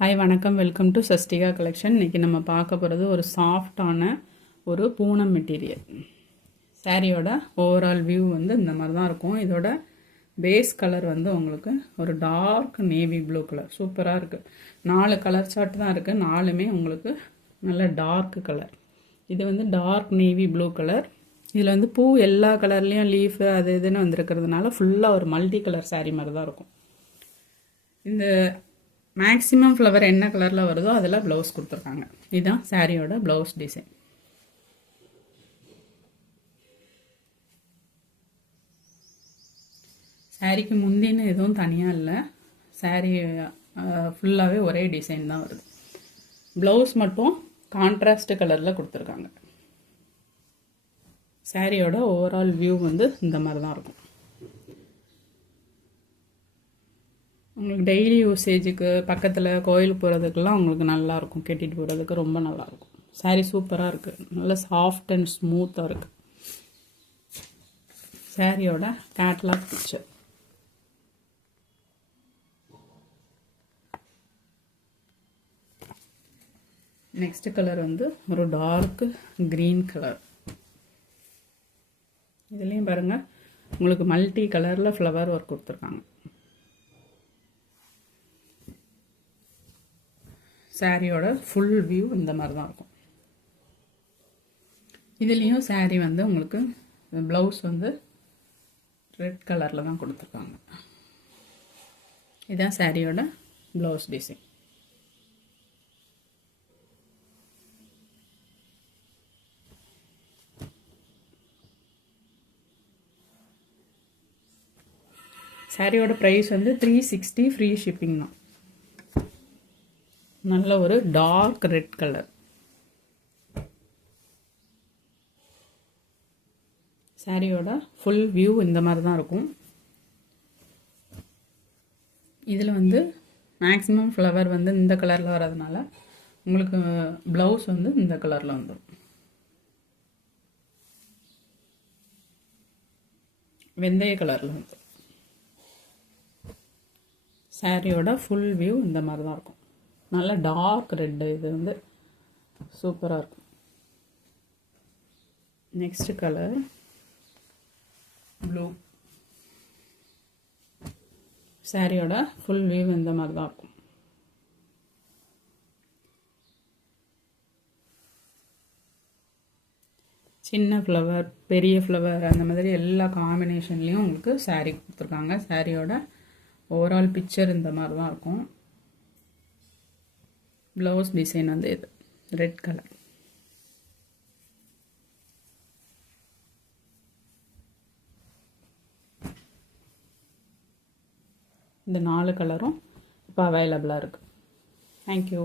Hi வணக்கம், welcome to Sastika collection. இன்றைக்கி நம்ம பார்க்க போகிறது ஒரு சாஃப்டான ஒரு பூனம் மெட்டீரியல். சாரியோட ஓவரால் வியூ வந்து இந்த மாதிரி தான் இருக்கும். இதோட பேஸ் கலர் வந்து உங்களுக்கு ஒரு டார்க் நேவி ப்ளூ கலர், சூப்பராக இருக்குது. 4 கலர் சார்ட் தான் இருக்குது, 4மே உங்களுக்கு நல்ல டார்க் கலர். இது வந்து டார்க் நேவி ப்ளூ கலர். இதில் வந்து பூ எல்லா கலர்லேயும் லீஃபு அது இதுன்னு வந்துருக்கிறதுனால ஃபுல்லாக ஒரு மல்டி கலர் சாரீ மாதிரி தான் இருக்கும். இந்த மேக்ஸிமம் ஃப்ளவர் என்ன கலரில் வருதோ அதில் ப்ளவுஸ் கொடுத்துருக்காங்க. இதுதான் சாரியோட ப்ளவுஸ் டிசைன். சாரிக்கு முந்தின்னு எதுவும் தனியாக இல்லை, சாரி ஃபுல்லாகவே ஒரே டிசைன் தான் வருது. ப்ளவுஸ் மட்டும் கான்ட்ராஸ்ட் கலரில் கொடுத்துருக்காங்க. சாரியோட ஓவரால் வியூ வந்து இந்த மாதிரி தான் இருக்கும். உங்களுக்கு டெய்லி யூசேஜுக்கு பக்கத்தில் கோயிலுக்கு போகிறதுக்கெல்லாம் உங்களுக்கு நல்லாயிருக்கும், கட்டிட்டு போகிறதுக்கு ரொம்ப நல்லாயிருக்கும். சாரீ சூப்பராக இருக்குது, நல்லா சாஃப்ட் அண்ட் ஸ்மூத்தாக இருக்குது. சாரியோட கேட்லாக் பிக்சர். நெக்ஸ்ட் கலர் வந்து ஒரு டார்க் க்ரீன் கலர். இதுலேயும் பாருங்கள், உங்களுக்கு மல்டி கலரில் ஃப்ளவர் ஒர்க் கொடுத்துருக்காங்க. சாரியோட ஃபுல் வியூ இந்த மாதிரி தான் இருக்கும். இதுலேயும் சாரீ வந்து உங்களுக்கு ப்ளவுஸ் வந்து ரெட் கலரில் தான் கொடுத்துருக்காங்க. இதுதான் சாரியோட ப்ளவுஸ் டிசைன். சாரியோட ப்ரைஸ் வந்து 360, ஃப்ரீ ஷிப்பிங் தான். நல்ல ஒரு டார்க் ரெட் கலர். சாரியோட ஃபுல் வியூ இந்த மாதிரி தான் இருக்கும். இதில் வந்து மேக்ஸிமம் ஃப்ளவர் வந்து இந்த கலரில் வர்றதுனால உங்களுக்கு ப்ளவுஸ் வந்து இந்த கலரில் வந்துடும். வெந்தய கலரில் வந்துடும். சாரியோட ஃபுல் வியூ இந்த மாதிரி தான் இருக்கும். நல்ல டார்க் ரெட்டு, இது வந்து சூப்பராக இருக்கும். Next colour blue. சாரியோட ஃபுல் வியூ இந்த மாதிரி தான் இருக்கும். சின்ன ஃப்ளவர், பெரிய ஃப்ளவர், அந்த மாதிரி எல்லா காம்பினேஷன்லேயும் உங்களுக்கு சாரீ கொடுத்துருக்காங்க. சாரியோட ஓவரால் பிக்சர் இந்த மாதிரி தான் இருக்கும். ப்ளவுஸ் டிசைன் வந்து இது ரெட் கலர். இந்த 4 கலரும் இப்போ அவைலபிளாக இருக்குது. தேங்க்யூ.